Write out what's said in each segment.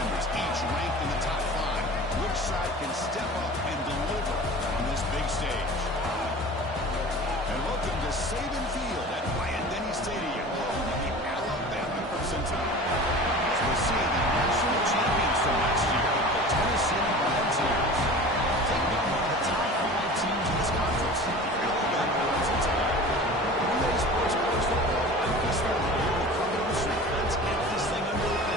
defenders, each ranked in the top 5. Which side can step up and deliver on this big stage? And welcome to Saban Field at Bryant-Denney Stadium, home of the Alabama Crimson Tide. As we'll see the national champions from last year, the Tennessee Volunteers, taking on one of the top 5 teams in this conference, the Alabama Crimson Tide. Monday Sports College Football, I'm Chris Farley here with Carmen Ocean. Let's get this thing underway.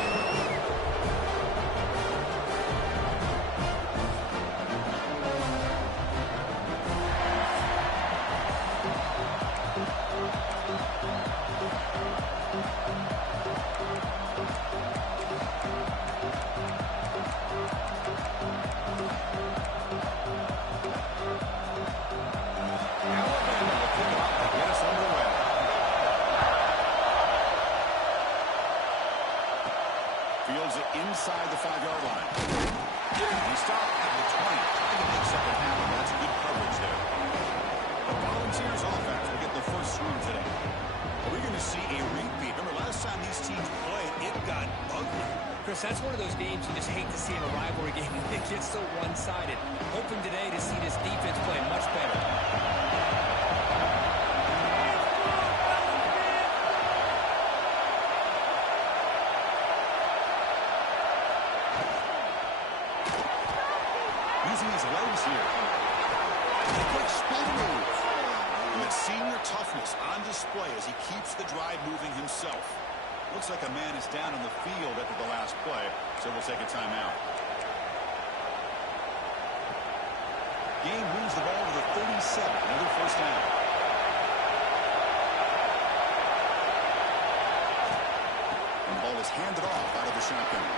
Fields it inside the 5-yard line. He stopped at the 20. Trying to make something happen. That's good coverage there. The Volunteers offense will get the first swing today. Are we going to see a repeat? Remember, last time these teams played, it got ugly. Chris, that's one of those games you just hate to see in a rivalry game. It gets so one-sided. Hoping today to see this defense play much better. Using his legs here. A quick spin move. And that senior toughness on display as he keeps the drive moving himself. Looks like a man is down on the field after the last play, so we'll take a timeout. Game moves the ball to the 37. Another first down. And the ball is handed off out of the shotgun.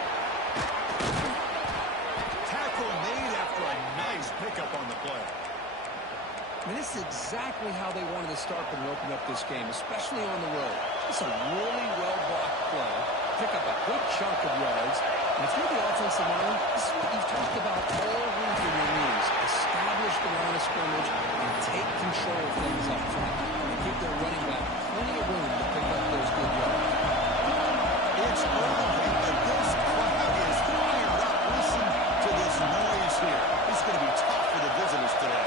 Tackle made after a nice pickup on the play. I mean, this is exactly how they wanted to start when we opened up this game, especially on the road. It's a really well-blocked play. Pick up a good chunk of yards. And if you're the offensive line, this is what you've talked about all week in your meetings. Establish the line of scrimmage and take control of things up front. And give their running back plenty of room to pick up those good yards. It's early, but this crowd is fired up. Listen to this noise here. It's going to be tough for the visitors today.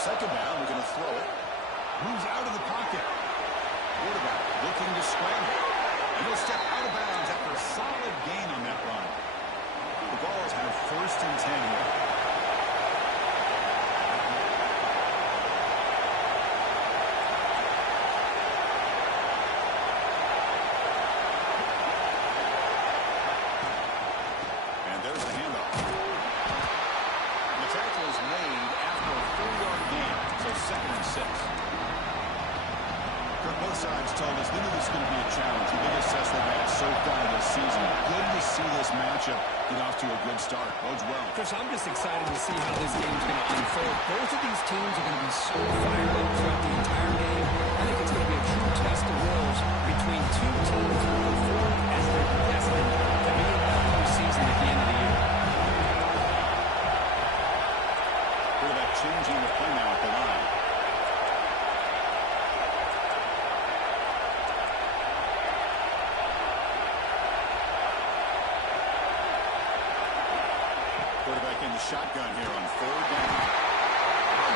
Second down, we're going to throw it. Moves out of the pocket. Quarterback looking to scramble. And he'll step out of bounds after a solid gain on that run. The Vols have first and 10 here. And there's the handoff. The tackle is made after a 4-yard gain, so 2nd and 6. Both sides told us they knew this was going to be a challenge. The biggest test they've had so far this season. Good to see this matchup get off to a good start. Bodes well. Chris, I'm just excited to see how this game's going to unfold. Both of these teams are going to be so fired up throughout the entire game. I think it's going to be a true test of wills between two teams who perform as their destined to be in that postseason at the end of the year. Quarterback changing the play now at the line. Quarterback in the shotgun here on 4th down.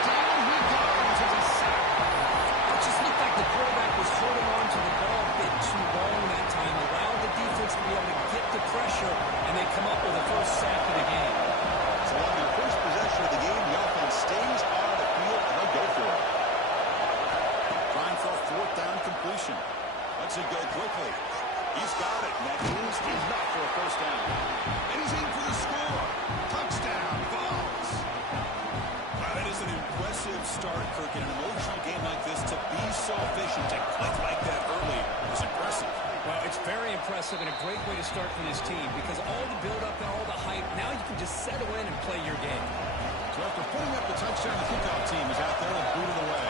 Down he goes as a sack. It just looked like the quarterback was holding on to the ball a bit too long that time, allowed the defense to be able to get the pressure, and they come up with the first sack of the game. So on their first possession of the game, the offense stays on the field, and they'll go for it. Trying for a 4th down completion. Lets it go quickly. He's got it, and that is enough for a first down. And he's in for the score. Touchdown, Vols. Wow, that is an impressive start, Kirk, in an emotional game like this. To be so efficient, to click like that early was impressive. Well, it's very impressive and a great way to start for this team because all the build-up and all the hype, now you can just settle in and play your game. So after putting up the touchdown, the kickoff team is out there to boot it away.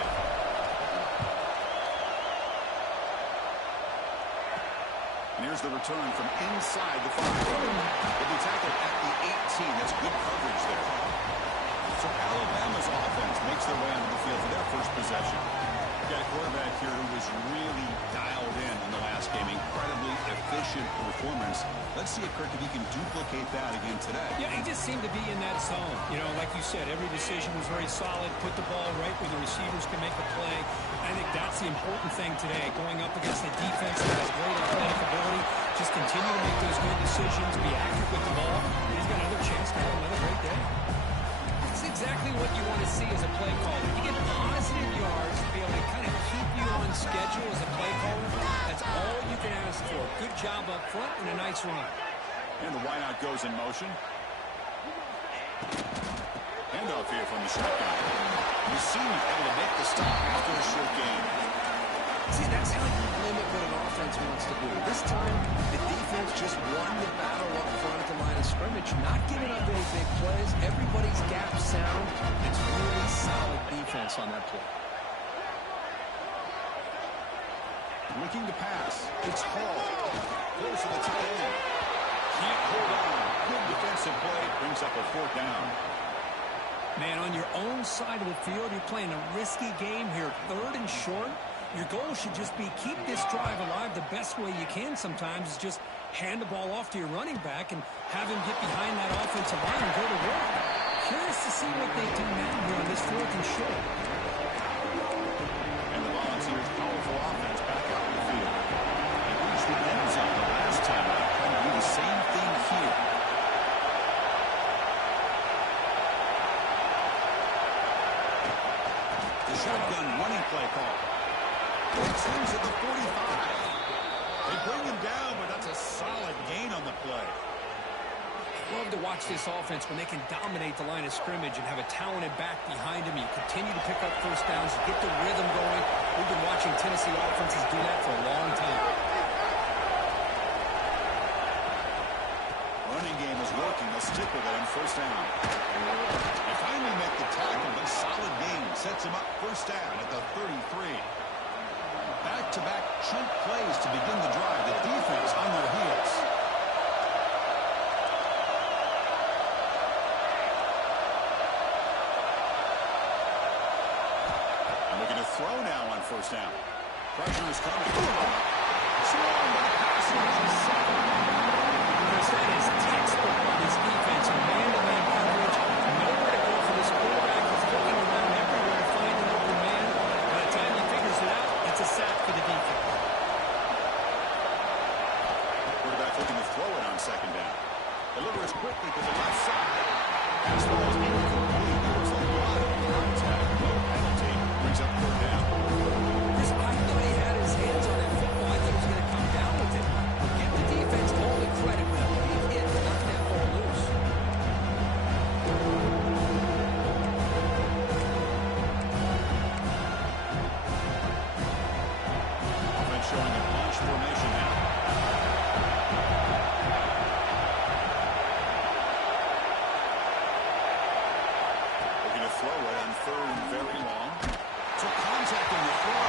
And here's the return from inside the 5. They'll be tackled at the 18. That's good coverage there. So Alabama's offense makes their way onto the field for their first possession. Got a quarterback here who was really dialed in the last game. Incredibly efficient performance. Let's see if Kirk, if he can duplicate that again today. Yeah, he just seemed to be in that zone. You know, like you said, every decision was very solid. Put the ball right where the receivers can make a play. I think that's the important thing today. Going up against a defense that has great athletic ability, just continue to make those good decisions, be accurate with the ball. He's got another chance to have another great day. That's exactly what you want to see as a play caller. You get positive yards to be able to kind of keep you on schedule as a play caller. That's all you can ask for. Good job up front and a nice run. And the wideout goes in motion. Handoff here from the shotgun. You see he's able to make the stop after a short game. See, that's how you limit what an offense wants to do. This time, the defense just won the battle up front at the line of scrimmage, not giving up any big plays. Everybody's gap sound. It's really solid defense on that play. Looking to pass. It's Hall. Close to the tight end. Can't hold on. Good defensive play. Brings up a fourth down. Man, on your own side of the field, you're playing a risky game here. 3rd and short. Your goal should just be keep this drive alive the best way you can sometimes is just hand the ball off to your running back and have him get behind that offensive line and go to work. Curious to see what they do now here on this 4th and short. And the Volunteers' powerful offense back out in the field. They reached the end zone the last time out. Trying to do the same thing here. The shotgun running play call. It's at the 45. They bring him down, but that's a solid gain on the play. Love to watch this offense when they can dominate the line of scrimmage and have a talented back behind him. You continue to pick up first downs, you get the rhythm going. We've been watching Tennessee offenses do that for a long time. Running game is working. They'll stick with it on first down. They finally make the tackle, but solid gain sets him up first down at the 33. Back-to-back chunk plays to begin the drive. The defense on their heels. And looking to throw now on first down. Pressure is coming. Thrown by the pass rush. That is textbook on this defense. Man-to-man coverage. Nowhere to go for this quarterback. He's looking around everywhere to find an open man. By the time he figures it out, it's a sack for the defense. Quarterback looking to throw it on second down. Delivers quickly to the left side. Pass ball is incomplete. There was a lot of contact. No penalty. Brings up third down. I thought he had his hands on that football. I thought he was going to come down with it. Give the defense all the credit with a big hit to knock that ball loose. Offense showing a bunch formation now. Looking to throw it on 3rd and very long. So contact on the throw.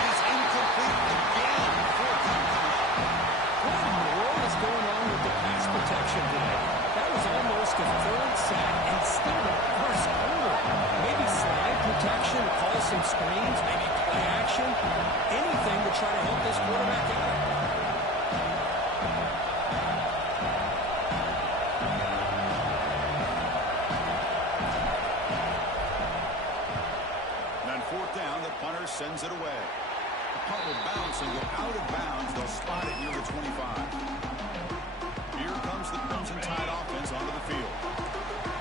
It's incomplete again. Fourth down coming up. What in the world is going on with the pass protection today? That was almost a 3rd sack and still a 1st quarter. Maybe slide protection, call some screens, maybe play action. Anything to try to help this quarterback out. And on 4th down, the punter sends it away. The punt will bounce and go out of bounds. They'll spot it near the 25. Here comes the Crimson Tide offense onto the field.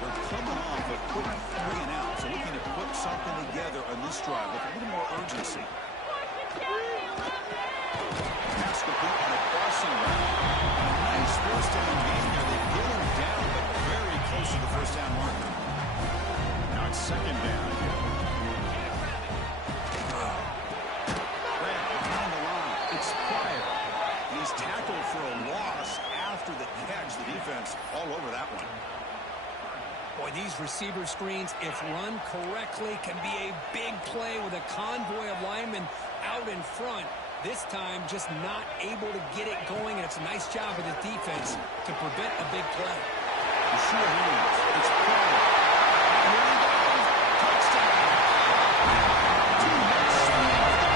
They're coming off a quick 3 and out, so looking to put something together on this drive with a little more urgency. Pass complete on a crossing route. A nice first down gain there. They get him down, but very close to the first down marker. Now it's second down. It's Pryor. He's tackled for a loss after the catch. The defense all over that one. Boy, these receiver screens, if run correctly, can be a big play with a convoy of linemen out in front. This time, just not able to get it going, and it's a nice job of the defense to prevent a big play. The sure hands. It's Pryor. Here he goes. Touchdown. 2 minutes.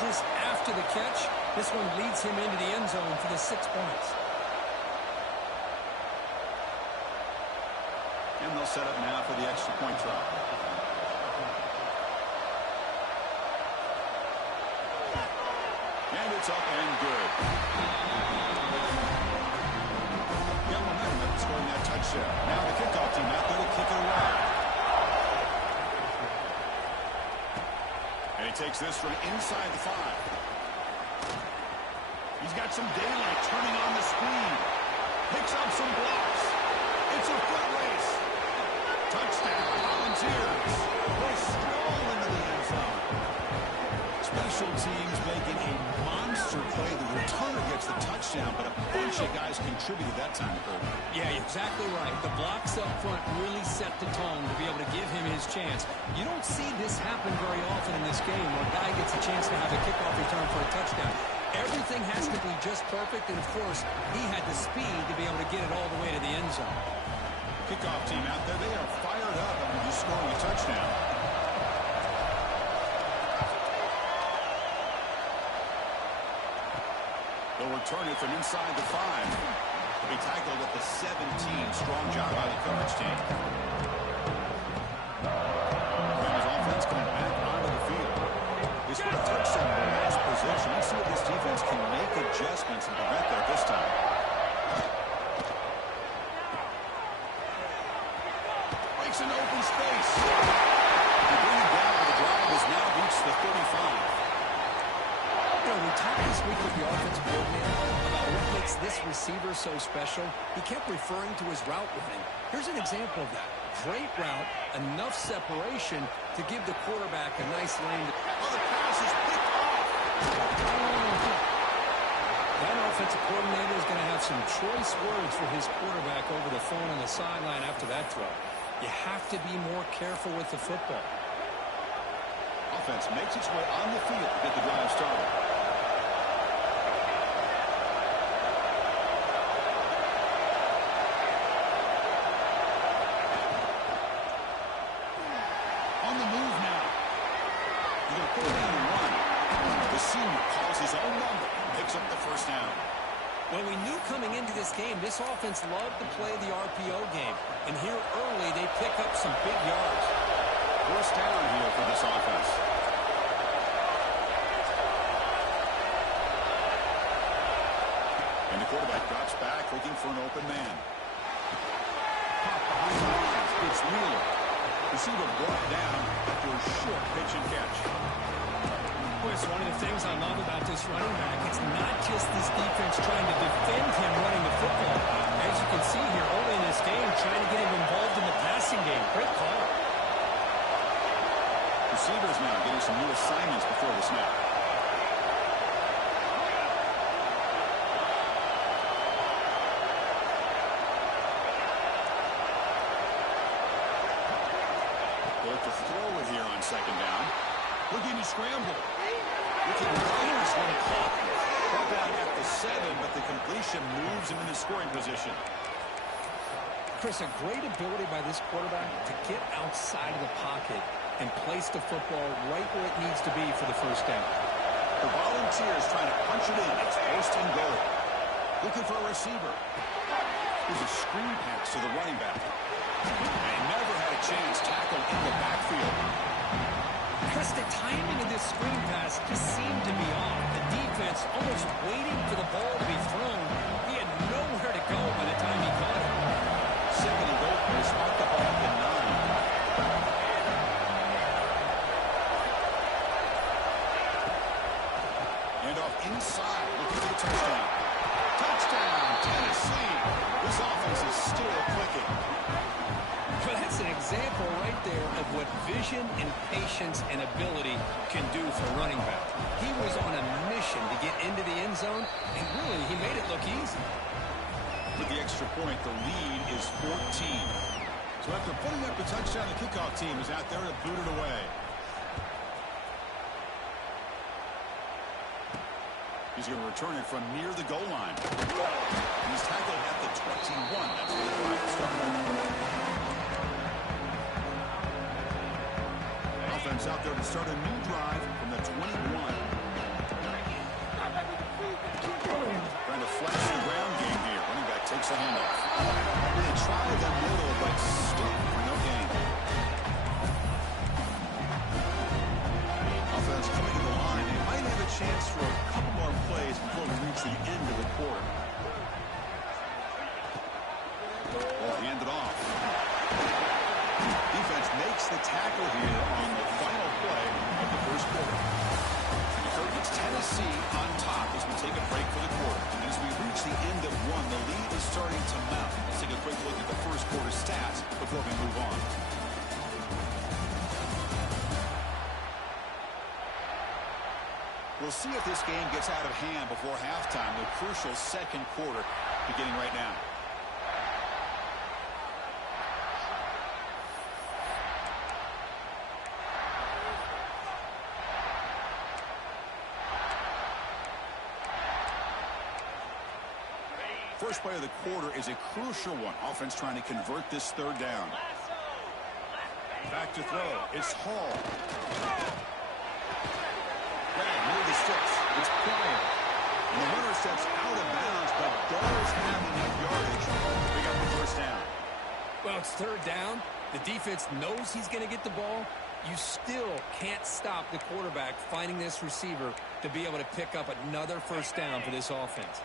dangerous after the catch. This one leads him into the end zone for the 6 points. And they'll set up now for the extra point try. And it's up and good. Got momentum after scoring that touchdown. Now the kickoff team out there to kick it away. And he takes this from inside the 5. He's got some daylight turning on the speed. Picks up some blocks. It's a foot race. Touchdown, Volunteers. They stroll into the end zone. Special teams making a monster play. The returner gets the touchdown, but a bunch of guys contributed that time. Yeah, exactly right. The blocks up front really set the tone to be able to give him his chance. You don't see this happen very often in this game where a guy gets a chance to have a kickoff return for a touchdown. Everything has to be just perfect, and, of course, he had the speed to be able to get it all the way to the end zone. Kickoff team out there, they are fired up after just scoring a touchdown. They'll return it from inside the 5. They tackled at the 17. Strong job by the coverage team. Bama's offense coming back onto the field. They scored a touchdown in the last possession. Let's see if this defense can make adjustments and prevent that this time. Breaks an open space. They bring it down. The drive has now reached the 35. You know, we talked this week with the offensive coordinator about what makes this receiver so special. He kept referring to his route running. Here's an example of that. Great route, enough separation to give the quarterback a nice lane. Oh, the pass is picked off. That offensive coordinator is going to have some choice words for his quarterback over the phone on the sideline after that throw. You have to be more careful with the football. Offense makes its way on the field to get the drive started. On the move now. He's going to pull down and run. The senior calls his own number and picks up the first down. Well, we knew coming into this game, this offense loved to play the RPO game. And here early, they pick up some big yards. First down here for this offense. And the quarterback drops back, looking for an open man. Pop behind the lines. It's Wheeler. Receiver brought down after a short pitch and catch. Boy, it's one of the things I love about this running back. It's not just this defense trying to defend him running the football. As you can see here early in this game, trying to get him involved in the passing game. Great call. Receivers now getting some new assignments before the snap. They'll have to throw it here on second down. Looking to scramble. Looking right as one caught. Brought down at the 7, but the completion moves him into scoring position. Chris, a great ability by this quarterback to get outside of the pocket and place the football right where it needs to be for the first down. The Volunteers trying to punch it in. It's first and goal. Looking for a receiver. There's a screen pass to the running back. And he never had a chance tackled in the backfield. Chris, the timing of this screen pass just seemed to be off. The defense almost waiting for the ball to be thrown. He had nowhere to go by the time he caught it. Second and goal. They spot the ball at the 9. And off inside, looking for the touchdown. Touchdown, Tennessee. This offense is still clicking. Well, that's an example right there of what vision and patience and ability can do for a running back. He was on a mission to get into the end zone, and really, he made it look easy. With the extra point, the lead is 14. So after putting up the touchdown, the kickoff team is out there to boot it away. He's going to return it from near the goal line. He's tackled at the 21. That's where the drive started. Offense out there to start a new drive from the 21. chance for a couple more plays before we reach the end of the quarter. Ball handed off. Defense makes the tackle here on the final play of the first quarter. It's Tennessee on top as we take a break for the quarter. And as we reach the end of one, the lead is starting to mount. Let's take a quick look at the first quarter stats before we move on. We'll see if this game gets out of hand before halftime. The crucial second quarter beginning right now. First play of the quarter is a crucial one. Offense trying to convert this third down. Back to throw. It's Hall. Grab near the sticks. It's Bryant. And the runner steps out of bounds, but does have enough yardage to pick up the first down. Well, it's third down. The defense knows he's going to get the ball. You still can't stop the quarterback finding this receiver to be able to pick up another first down for this offense.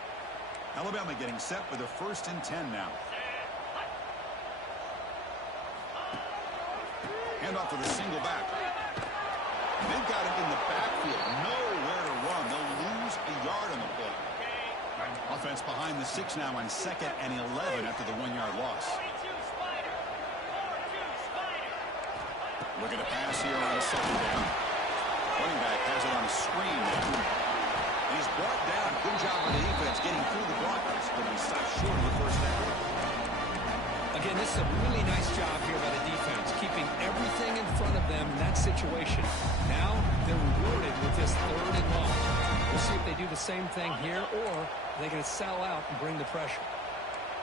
Alabama getting set for the 1st and 10 now. Hand off to the single back. They've got him in the backfield. Nowhere to run. They'll lose a yard on the play. Offense behind the 6 now on 2nd and 11 after the 1-yard loss. Looking to pass here on 2nd down. Running back has it on a screen now. He's brought down. Good job on the defense getting through the blockers, but he stopped short of the first down. Again, this is a really nice job here by the defense, keeping everything in front of them in that situation. Now they're rewarded with this 3rd and long. We'll see if they do the same thing here, or are they going to sell out and bring the pressure.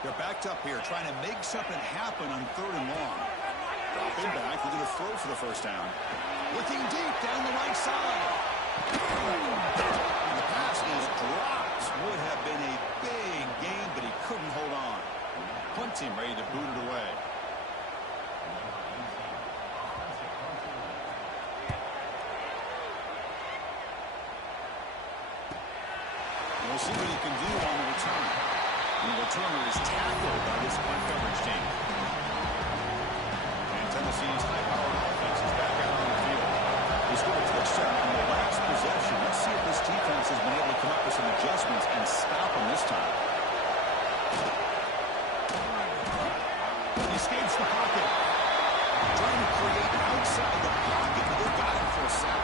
They're backed up here, trying to make something happen on 3rd and long. Dropping back, looking to throw for the first down. Looking deep down the right side. The pass is dropped. Would have been a big game, but he couldn't hold on. Punt team ready to boot it away. We'll see what he can do on the return. And the returner is tackled by this punt coverage team. And Tennessee's high-powered offense is back out on the field. They scored a touchdown on the last possession. Let's see if this defense has been able to come up with some adjustments and stop them this time. He escapes the pocket. Trying to create outside the pocket, but they got him for a sack.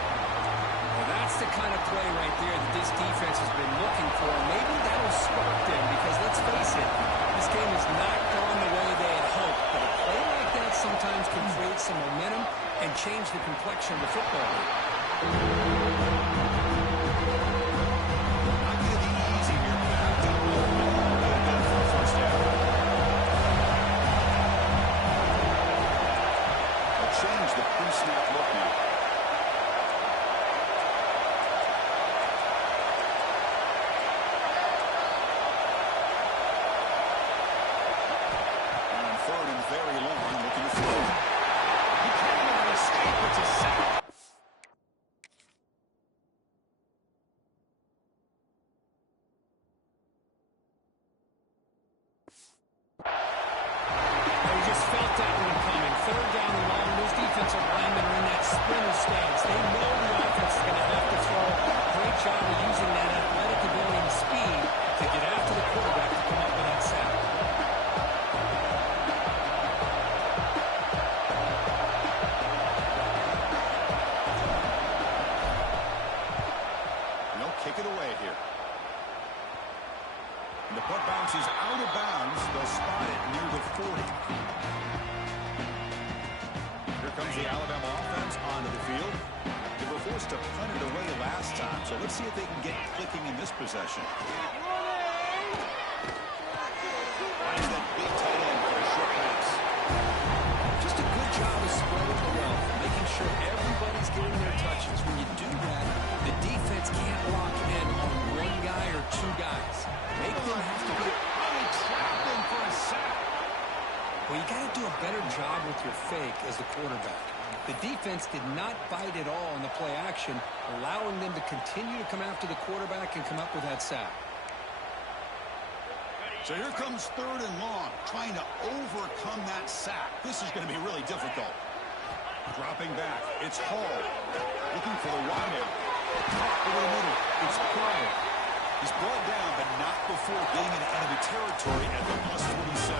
Well, that's the kind of play right there that this defense has been looking for. Maybe that'll spark them because, let's face it, this game has not gone the way they had hoped. But a play like that sometimes can create some momentum and change the complexion of the football game. Not going to be easy here. Backed up. They'll go for a first down. They'll change the pre-snap look now. On 3rd and very long, looking to throw. He can't escape. It's a sack. They just felt that one coming. 3rd down and long. Those defensive linemen are in that sprinter stance. They know the offense is going to have to throw. Great job of using that athletic ability and speed to get after the quarterback to come up with that sack. And they'll kick it away here. And the punt bounces out of bounds. They'll spot it near the 40. Here comes the Alabama offense onto the field. They were forced to punt it away last time, so let's see if they can get clicking in this possession. Finds that big tight end for a short pass. Just a good job of spreading the wealth, making sure everybody's getting their touches. When you do that, the defense can't lock in on one guy or 2 guys. Make them have to be Trapped him for a sack. Well, you got to do a better job with your fake as the quarterback. The defense did not bite at all in the play action, allowing them to continue to come after the quarterback and come up with that sack. So here comes 3rd and long, trying to overcome that sack. This is going to be really difficult. Dropping back, it's Hall. Looking for the wideout. Over the middle, it's Bryant. He's brought down, but not before getting into enemy territory at the +47.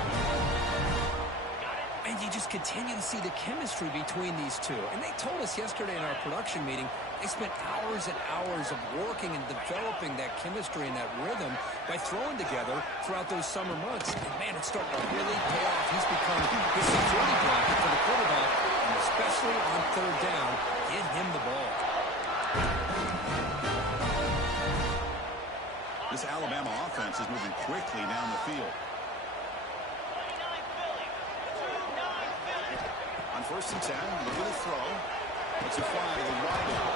And you just continue to see the chemistry between these two. And they told us yesterday in our production meeting, they spent hours and hours of working and developing that chemistry and that rhythm by throwing together throughout those summer months. And, man, it's starting to really pay off. He's become the security blanket for the quarterback, and especially on 3rd down, get him the ball. This Alabama offense is moving quickly down the field. On 1st and 10, look at the throw. It's a fly to the wideout.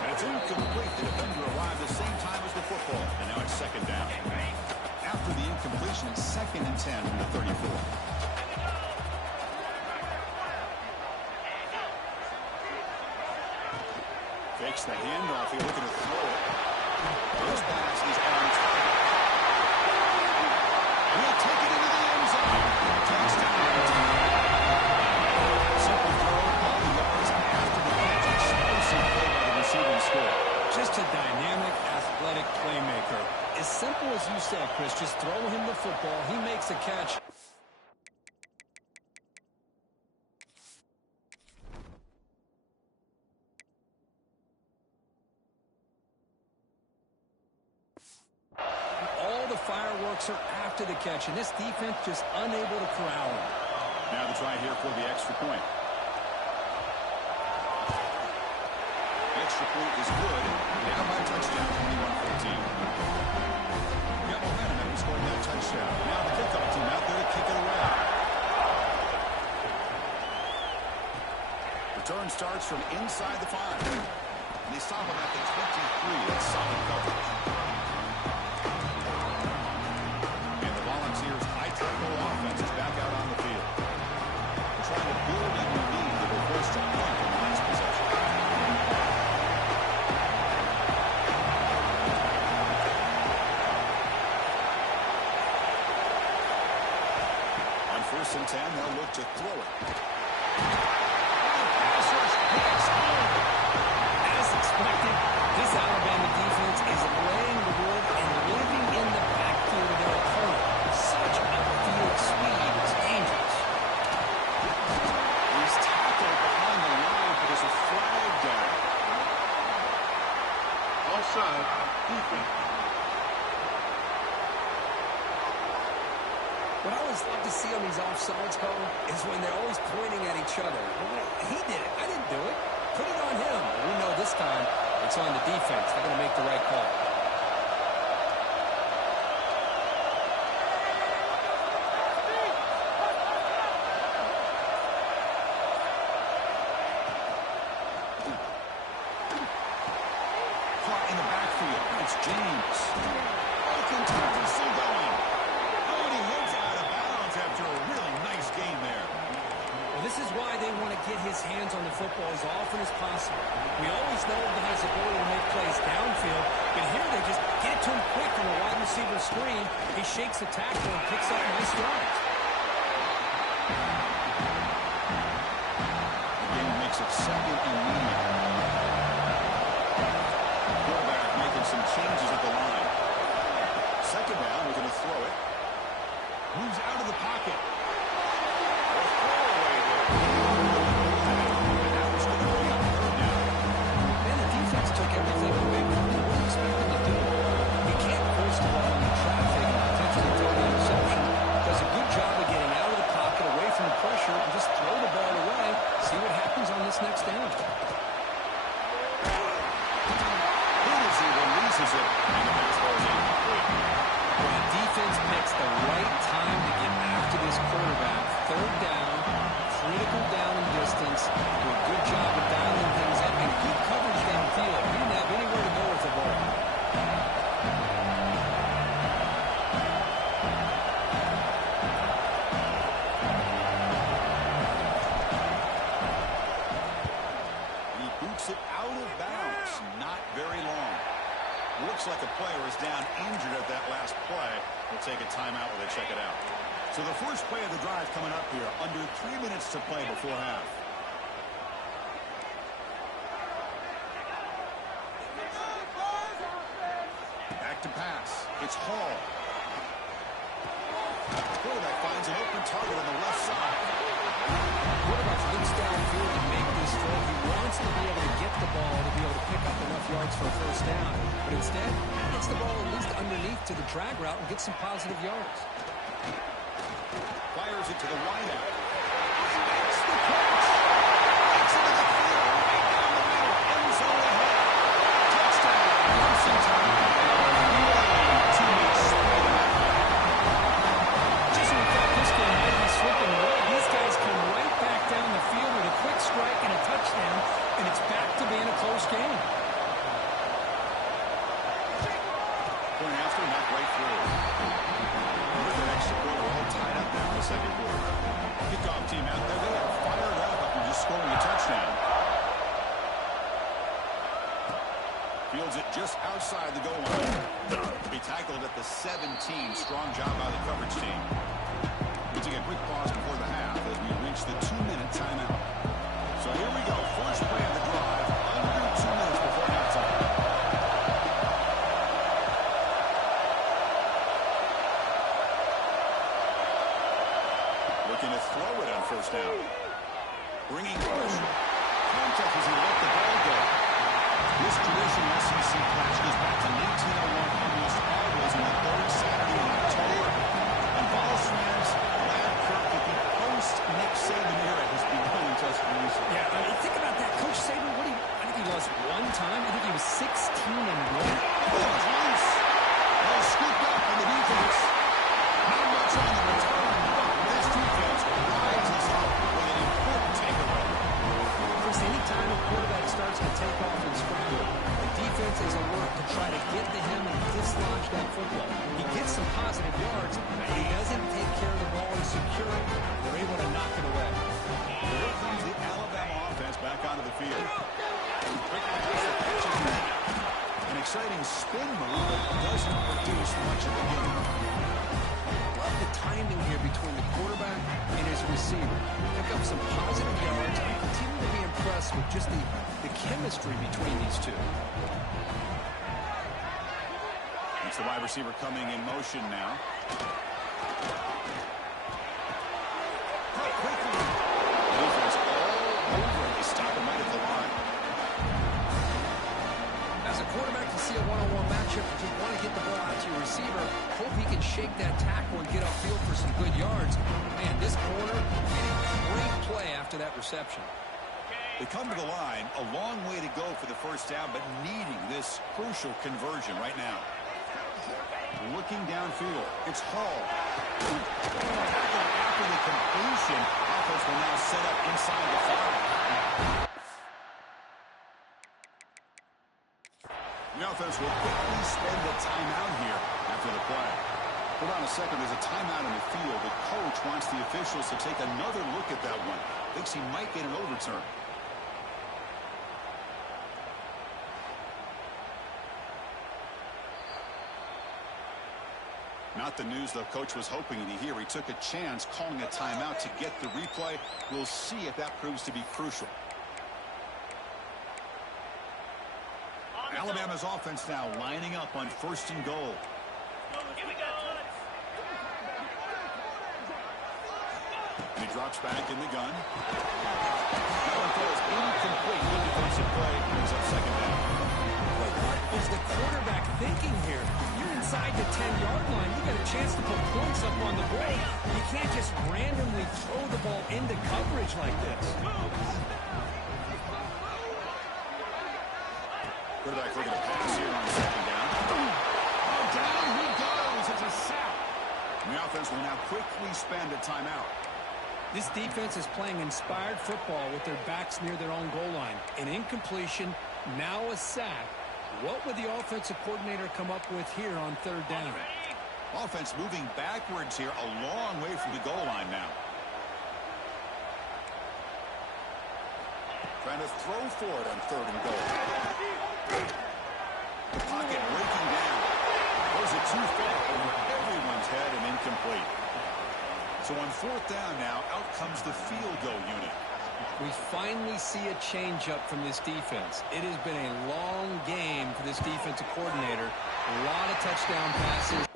And it's incomplete. The defender arrived at the same time as the football. And now it's 2nd down. After the incompletion, it's 2nd and 10 from the 34. Fakes the handoff. He's looking to throw it. This pass is on target. He'll take it into the end zone. Touchdown. Simple throw, all the yards after the catch. Explosive play by the receiving score. Just a dynamic, athletic playmaker. As simple as you said, Chris, just throw him the football. He makes a catch. All the fireworks are after the catch, and this defense just unable to corral him. Now the try here for the extra point. Extra point is good. Now by touchdown, 21-14. Got momentum after scoring that touchdown. Now the kickoff team out there to kick it around. Return starts from inside the 5. And they stop him at the 23. That's solid coverage. And the Volunteers' high-tempo offense is back out on the field. Trying to build on your lead that will force to punt in the last possession. On 1st and 10, they'll look to throw it. As expected, this Alabama defense is laying the wood and living in the backfield of their opponent. Such upfield speed is dangerous. He's tackled behind the line, but there's a flag down. Offside, defense. What I always love to see on these offsides call is when they're always pointing at each other. He did it. I didn't do it. Put it on him. We know this time it's on the defense. They're going to make the right call. Caught in the backfield. It's James. Broken tackle, still going. Oh, and he hits out of bounds after a really nice game there. Well, this is why they want to get his hands on the football as often as possible. We always know he has the ability to make plays downfield, but here they just get it to him quick on a wide receiver screen. He shakes the tackle and picks up nice strides. The game makes it 2nd and medium. Quarterback making some changes at the line. 2nd down, we're going to throw it. Moves out of the pocket. Man, the defense took everything away from him. What do you expect him to do? He can't force the ball into traffic and potentially throw the interception. Does a good job of getting out of the pocket, away from the pressure, and just throw the ball away. See what happens on this next down. As he releases it, and the baseball is incomplete. Well, the defense picks the right time to get after this quarterback. 3rd down, critical down and distance. Do a good job of dialing things up and good coverage downfield. He didn't have anywhere to go with the ball. Looks like a player is down injured at that last play. We'll take a timeout while they check it out. So the first play of the drive coming up here. Under 3 minutes to play before half. Back to pass. It's Hall. Quarterback finds an open target on the left side. Quarterback looks downfield to make this throw. He wants to be able to get the ball to be able to pick up enough yards for a first down. But instead, he gets the ball at least underneath to the drag route and gets some positive yards. Fires it to the wideout. Makes the catch. Gets into the field. Right down the middle. End zone ahead. Touchdown. Clemson time. Way too much speed. Just when we thought this game might be slipping away, these guys come right back down the field with a quick strike and a touchdown, and it's back to being a close game. Going after, not right through. With the extra quarter all tied up now in the second quarter. Kickoff team out there. They are fired up after just scoring a touchdown. Fields it just outside the goal line. To be tackled at the 17. Strong job by the coverage team. We'll take a quick pause before the half as we reach the 2-minute timeout. So here we go. First play of the drive. Under 2 minutes before halftime. Looking to throw it on first down. Bringing pressure. Contact as he let the ball go. This traditional SEC clash goes back to 1901, almost always on the third Saturday in October. And Vols fans, glad Kirk that the post-Nick Saban era has begun in Tuscaloosa. Yeah, I mean, think about that. Coach Saban, I think he lost one time. I think he was 16-1. Oh, it's loose. Well, scooped up in the defense. Not much on the return, but this defense rises up with an important takeaway. Chris, anytime a quarterback starts to take off and scramble, the defense is alert to try to get to him and dislodge that football. He gets some positive yards, but he doesn't take care of the ball and secure it. They're able to knock it away. Here comes the Alabama offense back onto the field. An exciting spin move, but doesn't produce much at the game. Love the timing here between the quarterback and his receiver. Pick up some positive yards and continue to be impressed with just the chemistry between these two. It's the wide receiver coming in motion now. Cut quickly. Defense all over. They stop him right at the line. As a quarterback, you see a one-on-one matchup. If you want to get the ball out to your receiver, hope he can shake that tackle and get upfield for some good yards. Man, this corner made a great play after that reception. They come to the line, a long way to go for the first down, but needing this crucial conversion right now. Looking downfield, it's Hall. After the completion, offense will now set up inside the 5. The offense will quickly spend a timeout here after the play. Hold on a second, there's a timeout in the field. The coach wants the officials to take another look at that one. Thinks he might get an overturn. Not the news the coach was hoping to hear. He took a chance calling a timeout to get the replay. We'll see if that proves to be crucial. Alabama's offense now lining up on first and goal. And he drops back in the gun. That one throws incomplete. Good defensive play. Brings up second down. But what is the quarterback thinking here? You're inside the 10-yard line. You got a chance to put points up on the board. You can't just randomly throw the ball into coverage like this. Quarterback looking to pass here on second down. Oh, down he goes. It's a sack. The offense will now quickly spend a timeout. This defense is playing inspired football with their backs near their own goal line. An incompletion, now a sack. What would the offensive coordinator come up with here on third down? Offense moving backwards here, a long way from the goal line now. Trying to throw for it on third and goal. The pocket breaking So on fourth down now, out comes the field goal unit. We finally see a change-up from this defense. It has been a long game for this defensive coordinator. A lot of touchdown passes.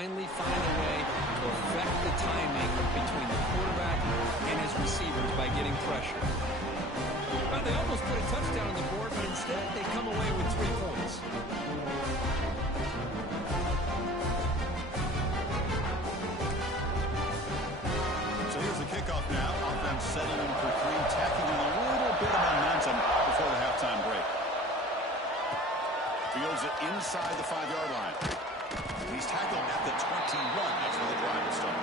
Finally find a way to affect the timing between the quarterback and his receivers by getting pressure. Well, they almost put a touchdown on the board, but instead they come away with 3 points. So here's the kickoff now. Offense settling in for 3, tacking in a little bit of momentum before the halftime break. Fields it inside the 5-yard line. He's tackled at the 21. That's where the drive will start.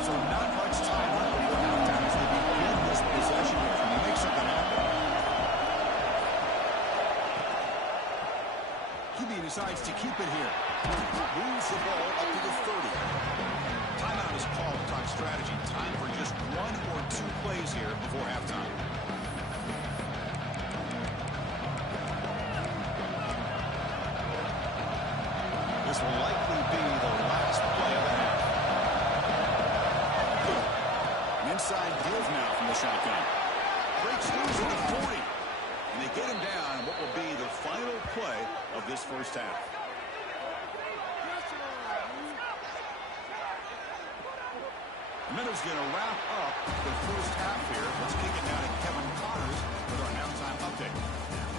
So not much time left before halftime as they begin this possession here. Can they make something happen? QB decides to keep it here. Moves the ball up to the 30. Timeout is called to talk strategy. Time for just 1 or 2 plays here before halftime. This will likely be the last play of the half. An inside give now from the shotgun. Breaks loose at the 40. And they get him down on what will be the final play of this first half. Minnows going to wrap up the first half here. Let's kick it down to Kevin Connors with our halftime update.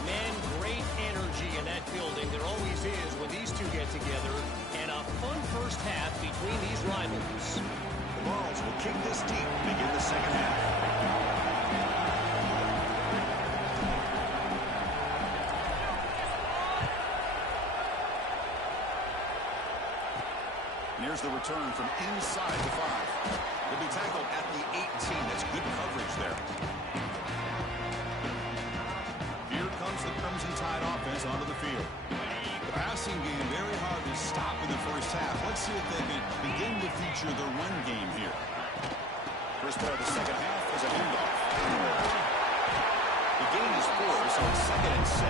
Man, great energy in that building. There always is when these two get together. And a fun first half between these rivals. The Vols will kick this deep to begin the second half. And here's the return from inside the 5. Will be tackled at the 18. That's good coverage there. drives the Crimson Tide offense onto the field. The passing game very hard to stop in the first half. Let's see if they can begin to feature the run game here. First play of the second half is a handoff. The gain is 4, so it's 2nd and 6.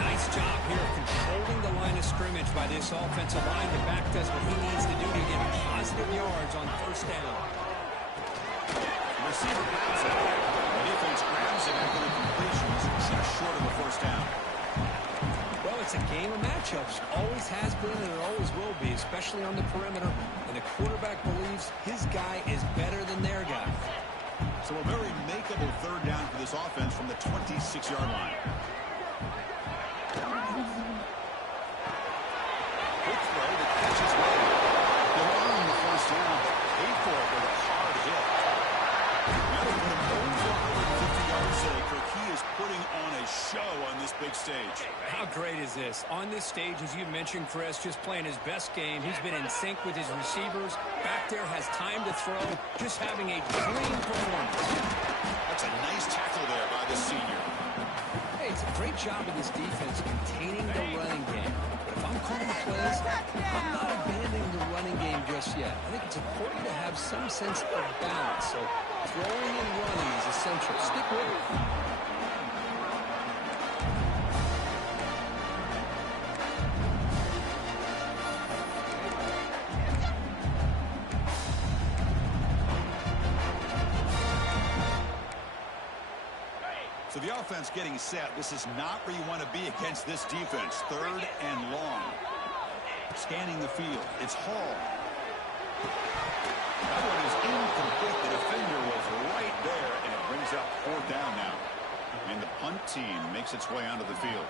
Nice job here of controlling the line of scrimmage by this offensive line. The back does what he needs to do to get positive yards on first down. The receiver grabs it. The defense grabs it after the completion. It's just short of the first down. Well, it's a game of matchups. Always has been and it always will be, especially on the perimeter. And the quarterback believes his guy is better than their guy. So a very makeable third down for this offense from the 26-yard line. Quick throw that catches well. They're on the first down. Paid for it with a hard hit. That'll put him over 150 yards today. Kirk, he is putting on a show on this big stage. How great is this? On this stage, as you mentioned, Chris, just playing his best game. He's been in sync with his receivers. Back there has time to throw. Just having a clean performance. That's a nice tackle there by the senior. Hey, it's a great job of this defense containing the running game. But if I'm calling the plays, I'm not abandoning the running game just yet. I think it's important to have some sense of balance. So throwing and running is essential. Stick with it. So the offense getting set. This is not where you want to be against this defense. 3rd and long. Scanning the field. It's Hall. That one is incomplete. The defender was right there, and it brings up 4th down now. And the punt team makes its way onto the field.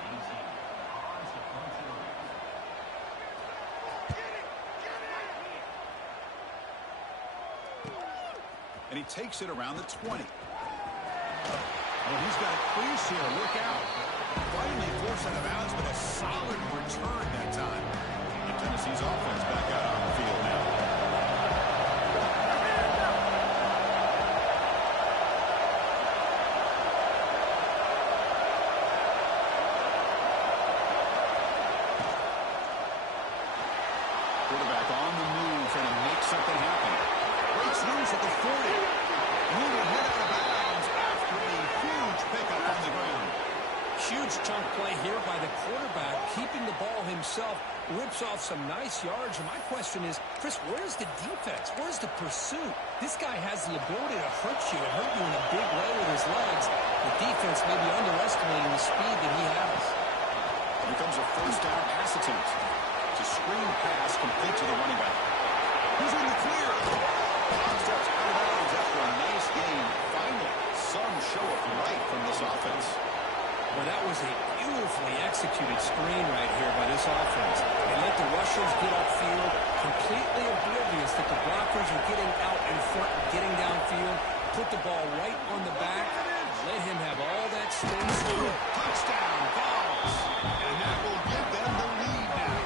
And he takes it around the 20. Oh, he's got a crease here. Look out. Finally forced out of bounds, but a solid return that time. And Tennessee's offense back out on the field now. Quarterback on the move, trying to make something happen. Breaks loose at the 40. Moving hit out of bounds after a huge pickup on the ground. Huge chunk play here by the quarterback, keeping the ball himself, rips off some nice yards. And my question is, Chris, where's the defense? Where's the pursuit? This guy has the ability to hurt you and hurt you in a big way with his legs. The defense may be underestimating the speed that he has. Here comes a first down pass attempt. It's a screen pass complete to the running back. Who's in the clear? Steps out of bounds after a nice game. Finally, some show of light from this offense. Well, that was a beautifully executed screen right here by this offense. They let the rushers get upfield, completely oblivious that the blockers are getting out in front and getting downfield. Put the ball right on the back. Let him have all that space. Touchdown, balls. And that will give them the lead now.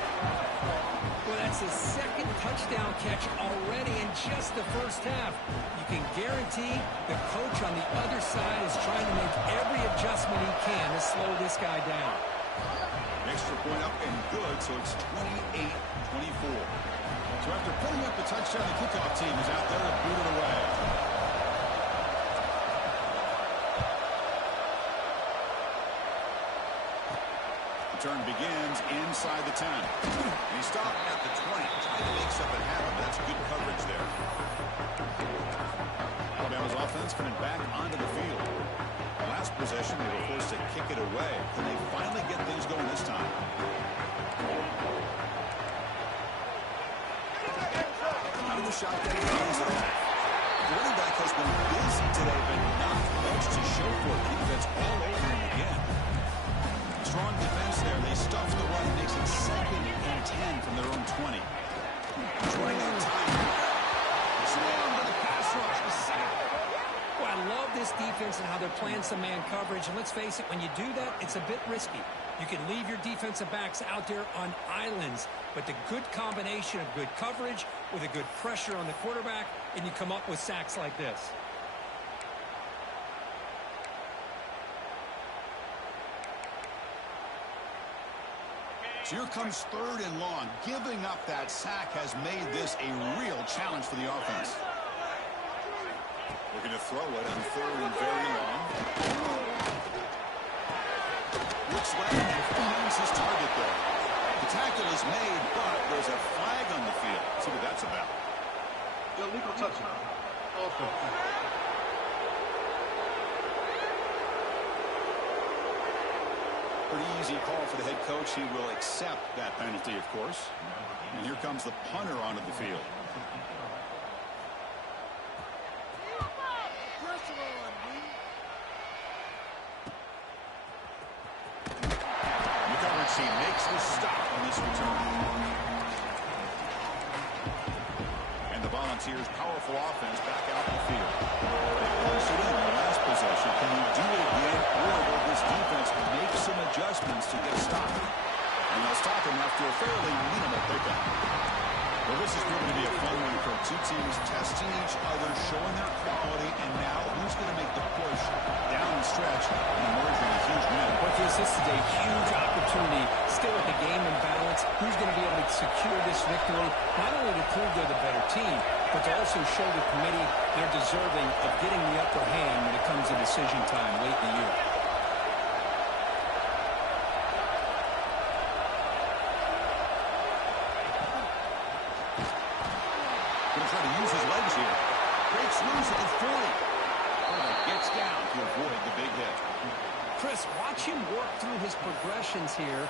Well, that's his 2nd touchdown catch already in just the first half. You can guarantee the coach on the other side is trying to make every adjustment he can to slow this guy down. Extra point up and good, so it's 28-24. So after putting up the touchdown, the kickoff team is out there to boot it away. Return begins inside the 10. And he stopped at the 20, trying to make something happen. That's good coverage there. Alabama's offense coming back onto the field. Last possession, they were forced to kick it away. Can they finally get things going this time? Out of the shotgun, he throws it off. The running back has been busy today, but not much to show for it. The defense all over him again. Strong defense there. They stuff the run, makes it 2nd and 10 from their own 20. Running out of time. Slam to the pass rush. The sack. Well, I love this defense and how they're playing some man coverage. And let's face it, when you do that, it's a bit risky. You can leave your defensive backs out there on islands, but the good combination of good coverage with a good pressure on the quarterback, and you come up with sacks like this. So here comes 3rd and long. Giving up that sack has made this a real challenge for the offense. Looking to throw it on 3rd and very long. Looks left and finds his target there. The tackle is made, but there's a flag on the field. See what that's about. Illegal touchdown. Offense. Pretty easy call for the head coach. He will accept that penalty, of course. And here comes the punter onto the field. He makes the stop on this return. And the Volunteers' powerful offense back out in the field. They punched it in the last possession. Can you do it again, or will this defense make some adjustments to get a stop? And they'll stop him after a fairly minimal pickup. Well, this is proving to be a fun one for two teams testing each other, showing their quality, and now who's going to make the push down the stretch and emerge with a huge win. But this is a huge opportunity. Still with the game in balance, who's going to be able to secure this victory, not only to prove they're the better team, but to also show the committee they're deserving of getting the upper hand when it comes to decision time late in the year. Try to use his legs here. Breaks loose at the 40. Gets down to avoid the big hit. Chris, watch him work through his progressions here.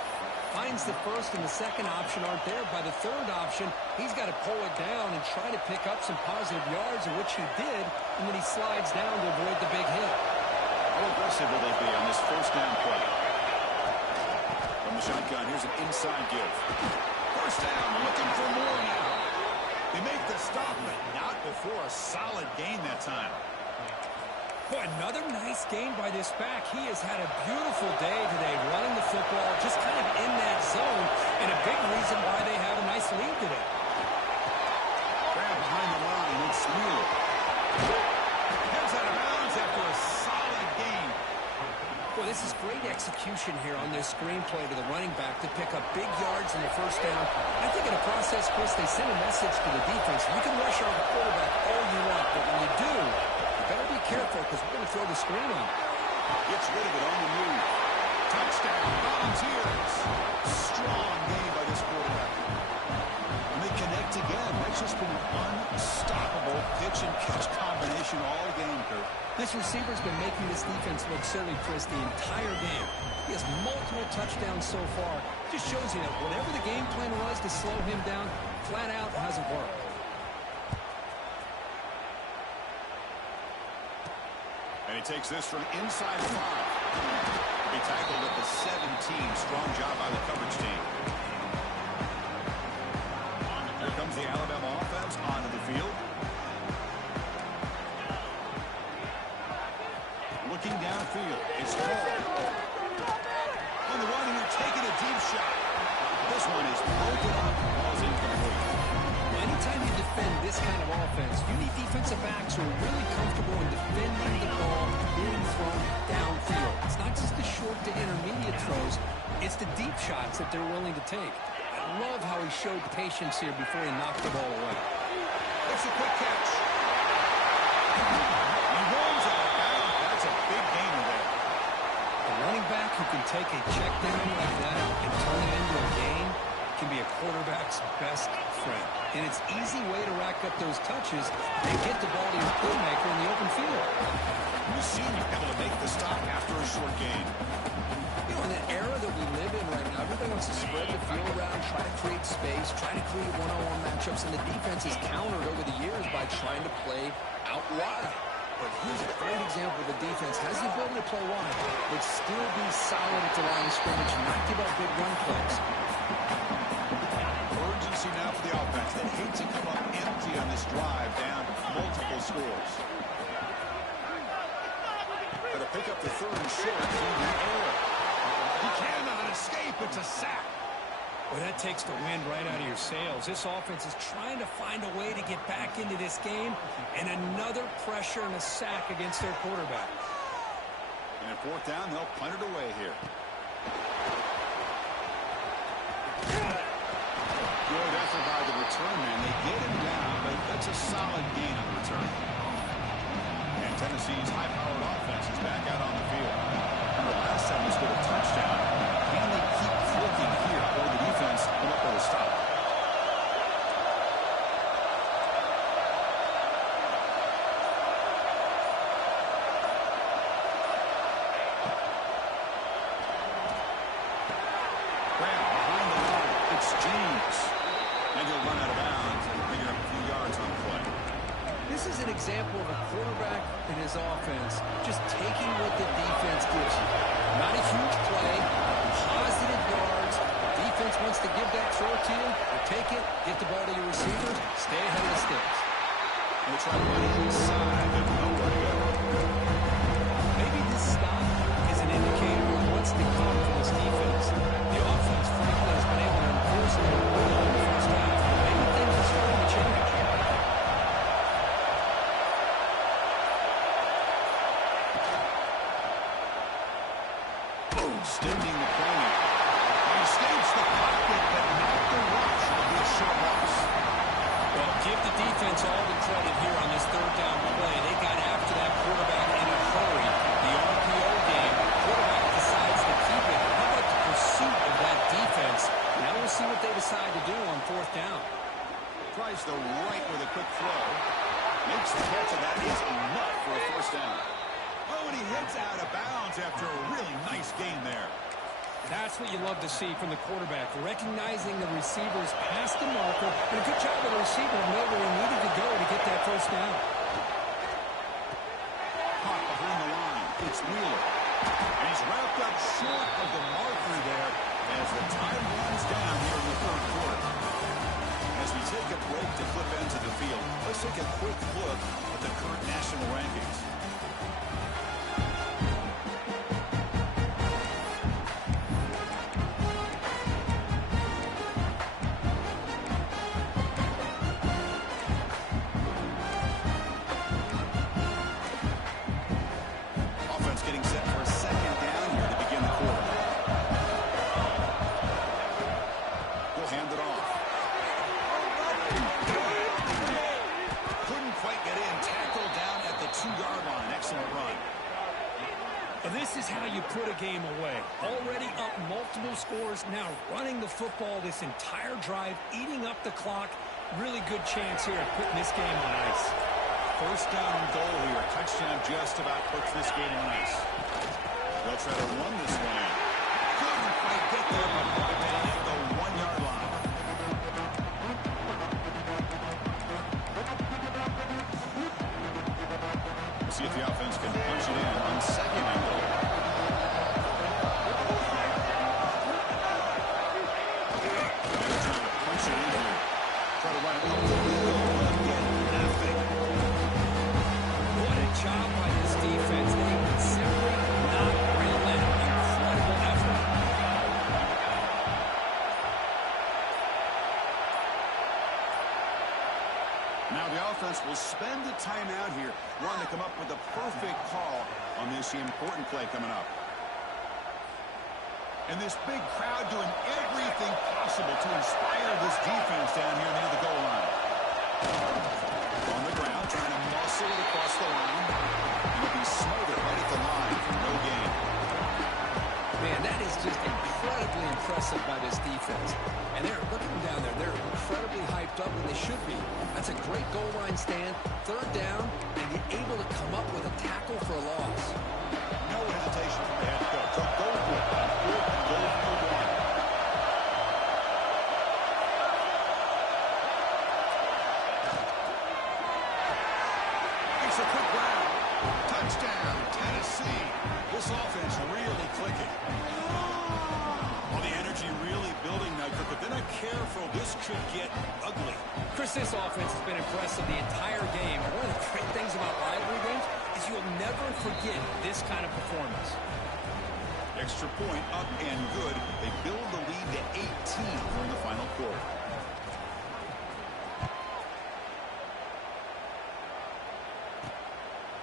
Finds the first and the second option aren't there. By the third option, he's got to pull it down and try to pick up some positive yards, in which he did, and then he slides down to avoid the big hit. How aggressive will they be on this first down play? From the shotgun, here's an inside give. First down, looking for more now. They make the stop, but not before a solid gain that time. Boy, another nice gain by this back. He has had a beautiful day today running the football, just kind of in that zone, and a big reason why they have a nice lead today. Grab behind the line, it's Wheeler. Heads out of bounds after a solid gain. Boy, this is great execution here on this screenplay to the running back to pick up big yards in the first down. I think in the process, Chris, they send a message to the defense. You can rush our quarterback all you want, but when you do, you better be careful because we're going to throw the screen on. Gets rid of it on the move. Touchdown, Volunteers. Strong game by this quarterback. And they connect again. That's just been an unstoppable pitch-and-catch combination all game, Kurt. This receiver's been making this defense look silly, Chris, the entire game. He has multiple touchdowns so far. Just shows you that whatever the game plan was to slow him down, flat out hasn't worked. And he takes this from inside 5. He tackled at the 17. Strong job by the coverage team. Here comes the Alabama offense onto the field. Looking downfield, it's Hall. On the run here, taking a deep shot. This one is broken up, ball's incomplete. Anytime you defend this kind of offense, you need defensive backs who are really comfortable in defending the ball being thrown downfield. It's not just the short to intermediate throws, it's the deep shots that they're willing to take. I love how he showed patience here before he knocked the ball away. That's a quick catch. He rolls out of bounds. That's a big gainer there. A running back who can take a check down like that and turn it into a gain can be a quarterback's best friend. And it's an easy way to rack up those touches and get the ball to your playmaker in the open field. We've seen you able to make the stop after a short gain. You know, in the era that we live in right now, everybody wants to spread the field around, try to create space, try to create one-on-one matchups, and the defense has countered over the years by trying to play out wide. But here's a great example of the defense has the ability to play wide, but still be solid at the line of scrimmage and not give up big run plays. Urgency now for the offense. They hate to come up empty on this drive, down multiple scores. Got to pick up the third and short through the air. He cannot escape. It's a sack. Well, that takes the wind right out of your sails. This offense is trying to find a way to get back into this game, and another pressure and a sack against their quarterback. And at fourth down, they'll punt it away here. return man. They get him down, but that's a solid gain on the return. And Tennessee's high-powered offense is back out on the field. Remember, last time they scored a touchdown. Can they keep clicking here, or the defense come up with a stop? This is an example of a quarterback and his offense just taking what the defense gives you. Not a huge play, positive yards. The defense wants to give that throw to you. You take it, get the ball to your receiver, stay ahead of the sticks. And they try to run inside, but nowhere to go. Maybe this stop is an indicator of what's to come from this defense. The offense, frankly, has been able to enforce their will in the first half. Maybe things are starting to change. Extending the corner. He escapes the pocket, but not the rush. It'll be a short loss. Well, give the defense all the credit here on this third down play. They got after that quarterback in a hurry. The RPO game, quarterback decides to keep it. How about the pursuit of that defense? Now we'll see what they decide to do on fourth down. Tries the right with a quick throw. Makes the catch, and that is enough for a first down. Oh, and he heads out of bounds after a really nice gain there. That's what you love to see from the quarterback, recognizing the receiver's past the marker, and a good job of the receiver to know where he needed to go to get that first down. Caught behind the line. It's Wheeler. And he's wrapped up short of the marker there as the time runs down here in the third quarter. As we take a break to flip into the field, let's take a quick look at the current national rankings. This is how you put a game away. Already up multiple scores, now running the football this entire drive, eating up the clock. Really good chance here at putting this game on ice. First down and goal here. A touchdown just about puts this game on ice. They'll try to run this one in. Couldn't quite get there, but brought down at the 1-yard line. We'll see if the offense can punch it in on second and goal. What a job by this defense. They can simply not relent. Incredible effort. Now the offense will spend the timeout here, wanting to come up with a perfect call on this important play coming up. And this big crowd doing everything possible to inspire this defense down here near the goal line. On the ground, trying to muscle it across the line. And it'll be smothered right at the line for no gain. Man, that is just incredibly impressive by this defense. And they're looking down there. They're incredibly hyped up, and they should be. That's a great goal line stand. Third down, and you're able to come up with a tackle for a loss. No hesitation from the head coach. So go for it. Fourth and goal for one. It's a quick round. Touchdown, Tennessee. This offense really clicking. Well, the energy really building now, but then I'm careful. This could get ugly. Chris, this offense has been impressive the entire game. And one of the great things about rivalry games is you'll never forget this kind of performance. Extra point up and good. They build the lead to 18 during the final quarter.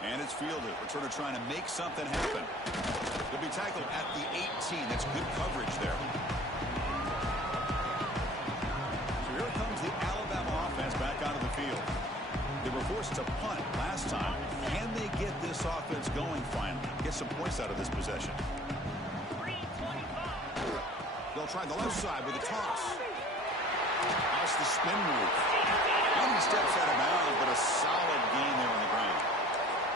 And it's fielded. Returner trying to make something happen. He'll be tackled at the 18. That's good coverage there. So here comes the Alabama forced to punt last time. Can they get this offense going finally? Get some points out of this possession. They'll try the left side with a toss. How's the spin move? One steps out of bounds, but a solid gain there on the ground.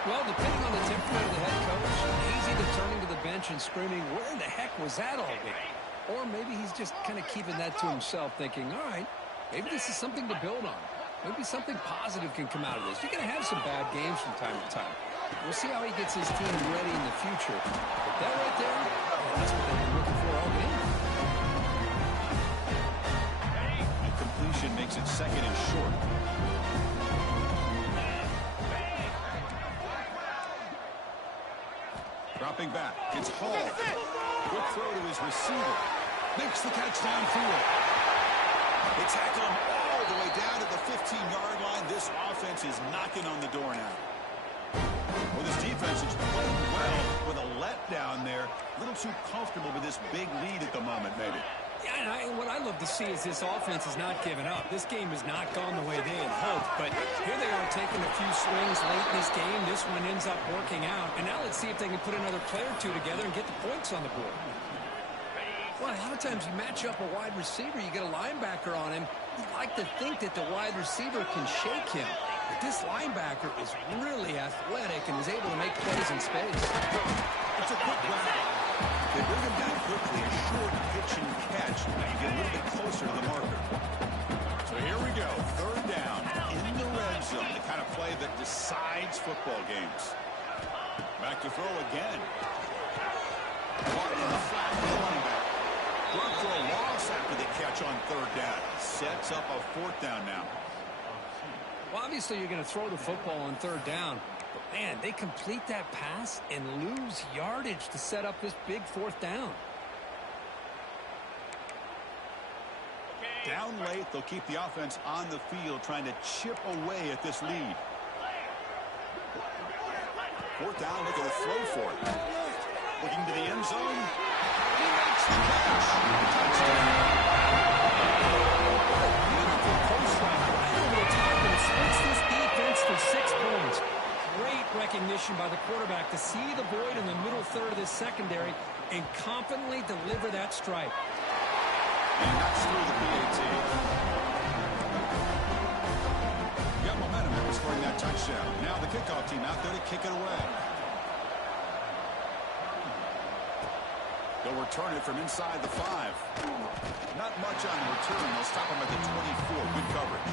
Well, depending on the temperament of the head coach, he's either turning to the bench and screaming, where the heck was that all week? Or maybe he's just kind of keeping that to himself, thinking, all right, maybe this is something to build on. Maybe something positive can come out of this. You're going to have some bad games from time to time. We'll see how he gets his team ready in the future. But that right there, that's what they've been looking for all game. Completion makes it second and short. Dropping back. It's Hall. Good throw to his receiver. Makes the catch downfield. They tackle him all the way down to the 15-yard line. This offense is knocking on the door now. Well, this defense is playing well with a letdown there. A little too comfortable with this big lead at the moment, maybe. Yeah, and what I love to see is this offense is not giving up. This game has not gone the way they had hoped, but here they are taking a few swings late in this game. This one ends up working out, and now let's see if they can put another play or two together and get the points on the board. Well, a lot of times you match up a wide receiver, you get a linebacker on him. You like to think that the wide receiver can shake him, but this linebacker is really athletic and is able to make plays in space. It's a quick route. They bring him down quickly, a short pitch and catch. You get a little bit closer to the marker. So here we go, third down in the red zone, the kind of play that decides football games. Back to throw again. Caught in the flat, the running back. Brought for a loss after the catch on third down. Sets up a fourth down now. Well, obviously you're going to throw the football on third down. But, man, they complete that pass and lose yardage to set up this big fourth down. Down late, they'll keep the offense on the field trying to chip away at this lead. Fourth down, look at a throw for it. Looking to the end zone. He makes the catch. Touchdown. Beautiful post route right over the top, and it splits this defense for 6 points. Great recognition by the quarterback to see the void in the middle third of this secondary and confidently deliver that strike. And that's through the PAT. Got momentum after scoring that touchdown. Now the kickoff team out there to kick it away. They'll return it from inside the 5. Not much on the return. They'll stop him at the 24. Good coverage.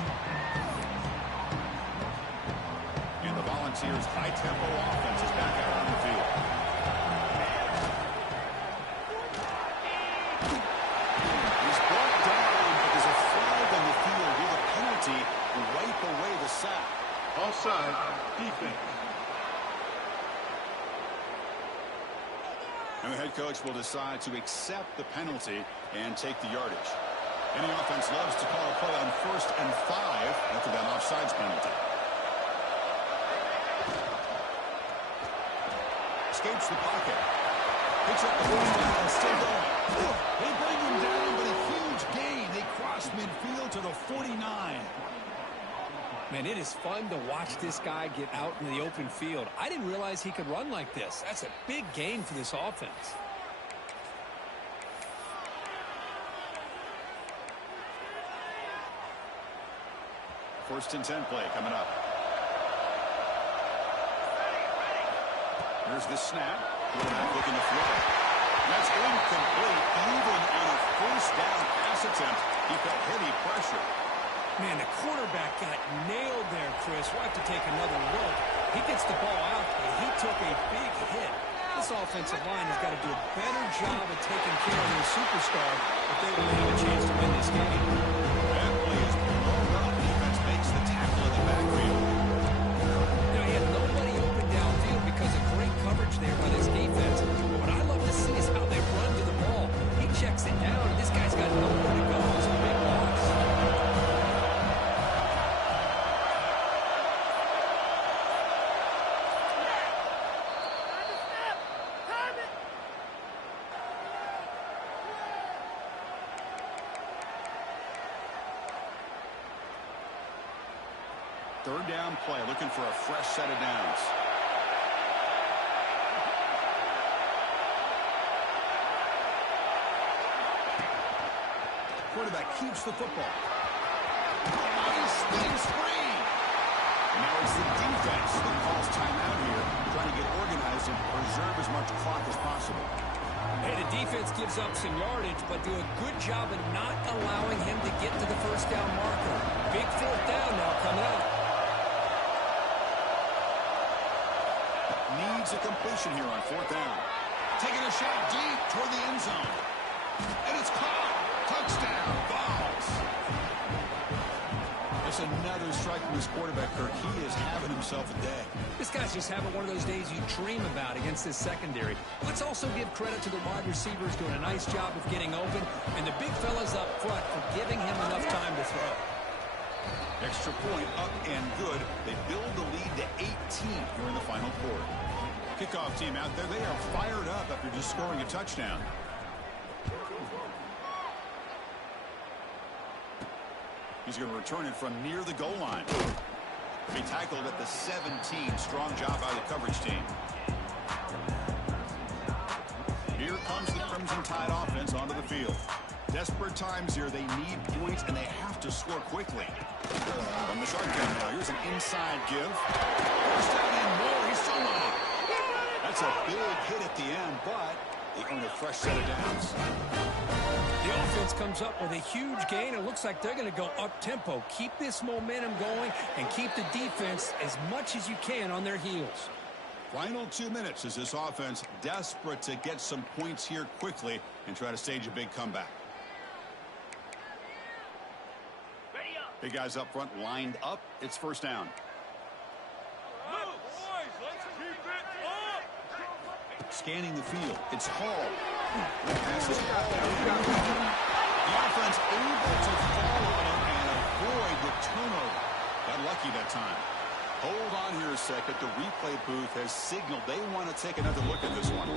And the Volunteers' high-tempo offense is back out on the field. He's brought down, but there's a flag on the field with a penalty to wipe away the sack. Offside, defense. And the head coach will decide to accept the penalty and take the yardage. Any offense loves to call a play on 1st and 5 after that offsides penalty. Escapes the pocket. Picks up the first down and still going. They bring him down, but a huge gain. They cross midfield to the 49. Man, it is fun to watch this guy get out in the open field. I didn't realize he could run like this. That's a big gain for this offense. First and 10 play coming up. Here's the snap. Quarterback looking to throw. That's incomplete. Even on a first down pass attempt, he felt heavy pressure. Man, the quarterback got nailed there, Chris. We'll have to take another look. He gets the ball out, and he took a big hit. This offensive line has got to do a better job of taking care of their superstar if they really have a chance to win this game. That play is blown up. Defense makes the tackle in the backfield. You know, he had nobody open downfield because of great coverage there by this defense. But what I love to see is how they run to the ball. He checks it down, and this guy's got nowhere to go. It's a big loss. Third down play, looking for a fresh set of downs. Quarterback keeps the football. Oh, he spins free. Now it's the defense that calls timeout here, trying to get organized and preserve as much clock as possible. Hey, the defense gives up some yardage, but do a good job of not allowing him to get to the first down marker. Big fourth down now coming up. Needs a completion here on fourth down. Taking a shot deep toward the end zone. And it's caught. Touchdown. Balls. That's another strike from his quarterback, Kirk. He is having himself a day. This guy's just having one of those days you dream about against this secondary. Let's also give credit to the wide receivers doing a nice job of getting open, and the big fellas up front for giving him enough time to throw. Extra point up and good. They build the lead to 18 here in the final quarter. Kickoff team out there. They are fired up after just scoring a touchdown. He's going to return it from near the goal line. He tackled at the 17. Strong job by the coverage team. Here comes the Crimson Tide offense onto the field. Desperate times here. They need points, and they have to score quickly. From the shotgun now, here's an inside give. First down and more. He's still on. That's a big hit at the end, but they earn a fresh set of downs. The offense comes up with a huge gain. It looks like they're going to go up-tempo. Keep this momentum going and keep the defense as much as you can on their heels. Final 2 minutes as this offense desperate to get some points here quickly and try to stage a big comeback. Big guys up front lined up. It's first down. Scanning the field. It's Hall. The pass is Hall. The offense able to follow and avoid the turnover. Got lucky that time. Hold on here a second. The replay booth has signaled they want to take another look at this one.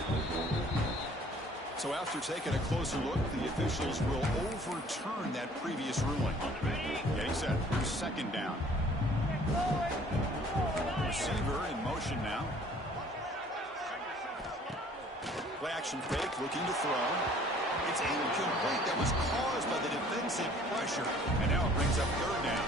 So after taking a closer look, the officials will overturn that previous ruling. Getting set. Here's second down. Receiver in motion now. Play action fake, looking to throw. It's incomplete. That was caused by the defensive pressure. And now it brings up third down.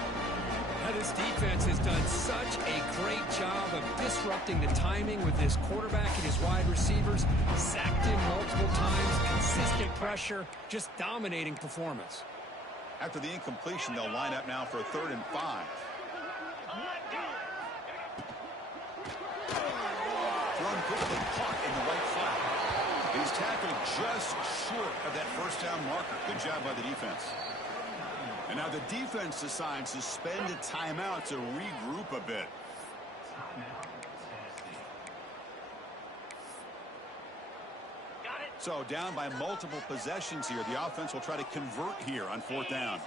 Now this defense has done such a great job of disrupting the timing with his quarterback and his wide receivers. Sacked him multiple times. Consistent pressure. Just dominating performance. After the incompletion, they'll line up now for a 3rd and 5. Thrown quickly, caught in the right flat. He's tackled just short of that first down marker. Good job by the defense. And now the defense decides to spend a timeout to regroup a bit. So down by multiple possessions here. The offense will try to convert here on 4th down.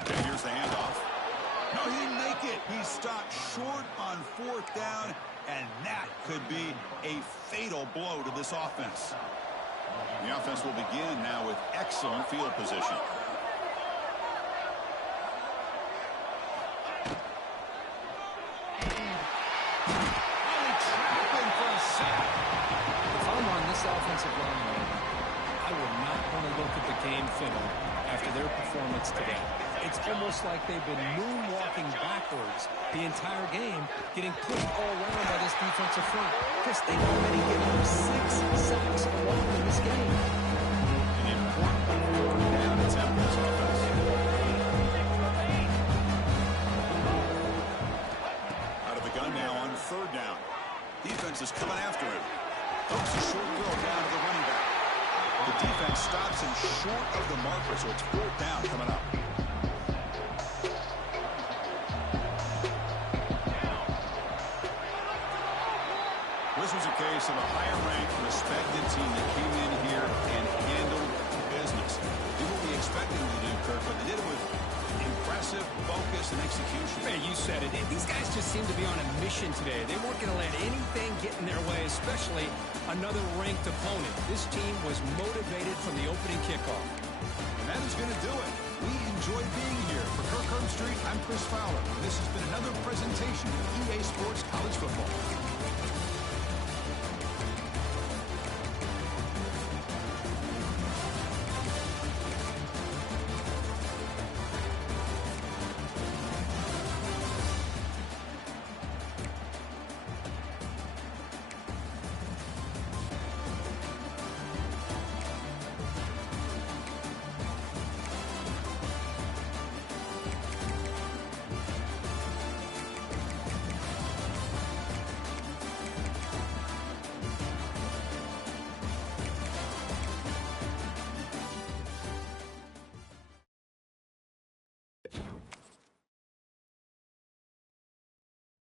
And here's the handoff. No, he didn't make it. He stopped short on 4th down, and that could be a fatal blow to this offense. The offense will begin now with excellent field position. Trapping for a sack. If I'm on this offensive line, I would not want to look at the game film after their performance today. It's almost like they've been moonwalking backwards the entire game, getting pushed all around by this defensive front. Just they've already given them 6 sacks alone in this game. An important 4th down attempt for this offense. Out of the gun now on 3rd down. Defense is coming after him. Throws a short throw down to the running back. The defense stops him short of the marker, so it's 4th down coming up. This was a case of a higher-ranked, respected team that came in here and handled business. Did what we expected them to do, Kirk, but they did it with impressive focus and execution. Man, you said it. These guys just seem to be on a mission today. They weren't going to let anything get in their way, especially another ranked opponent. This team was motivated from the opening kickoff. And that is going to do it. We enjoy being here. For Kirk Herbstreit, I'm Chris Fowler. This has been another presentation of EA Sports College Football.